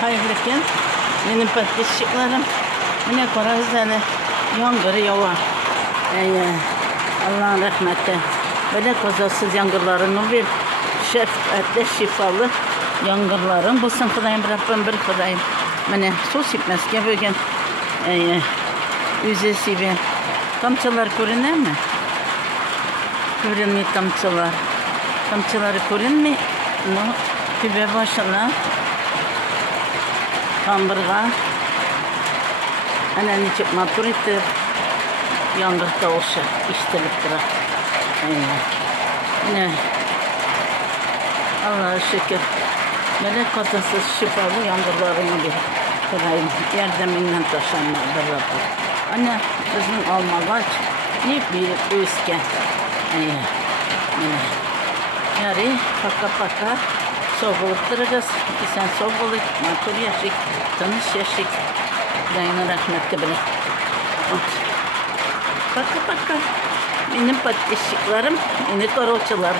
hayırlı gün. Benim patlıcıklarım. Yine Korazeli yangırı yava. Allah'ın rahmeti. Böyle kazasız yangırlarının bir şefkatli şifalı yangırların. Bu Xudayım Rabbim bir Xudayım. Bana su sipmezke bugün yüzesi ve kamçılar görünür mü? Görünmüyor kamçılar. Kamçıları görünmüyor. Tübe başına kambırga anani çıkma turiti yangırda olsa iştilip durar. Ne? Allah'a şükür. Melek kazasız şifalı yangırlarını bir kurayım. Yardımından taşanlardır Rabbim. Anne bizim almagaç ne büyük üsken. Yani paka soğuk duracağız. Sen soğuk olup makul yaşık, tanış yaşık. Dayına rahmetli bile. Paka benim patlıcıklarım, yine karoçalar.